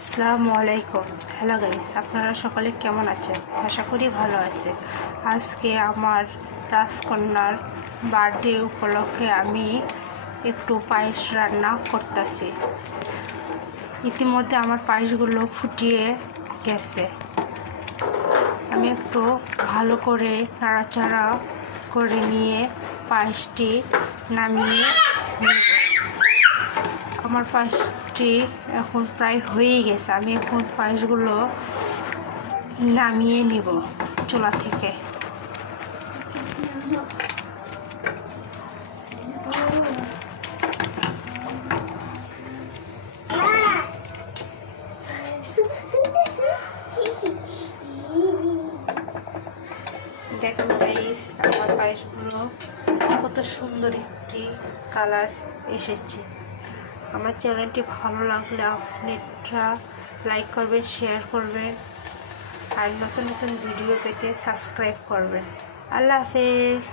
আসসালামু আলাইকুম। Hello guys, আপনারা সকলে কেমন আছেন? আশা করি ভালো আছেন। আজকে আমার রাজকন্যার বার্থডে উপলক্ষে আমি একটু পায়েস রান্না করতেছি। ইতিমধ্যে আমার পায়েসগুলো ফুটিয়ে গেছে। আমি একটু ভালো করে নাড়াচাড়া করে নিয়ে পায়েসটি নামিয়ে নেব। আমার পায়েসটি এখন প্রায় হয়েই গেছে। আমি এখন পায়েসগুলো নামিয়ে নিব চুলা থেকে। দেখুন গাইস, আমার পায়েসগুলো কত সুন্দর একটি কালার এসেছে। আমার চ্যানেলটি ভালো লাগলে আপনারা লাইক করবেন, শেয়ার করবেন, আর নতুন নতুন ভিডিও পেতে সাবস্ক্রাইব করবেন। আল্লাহ হাফেজ।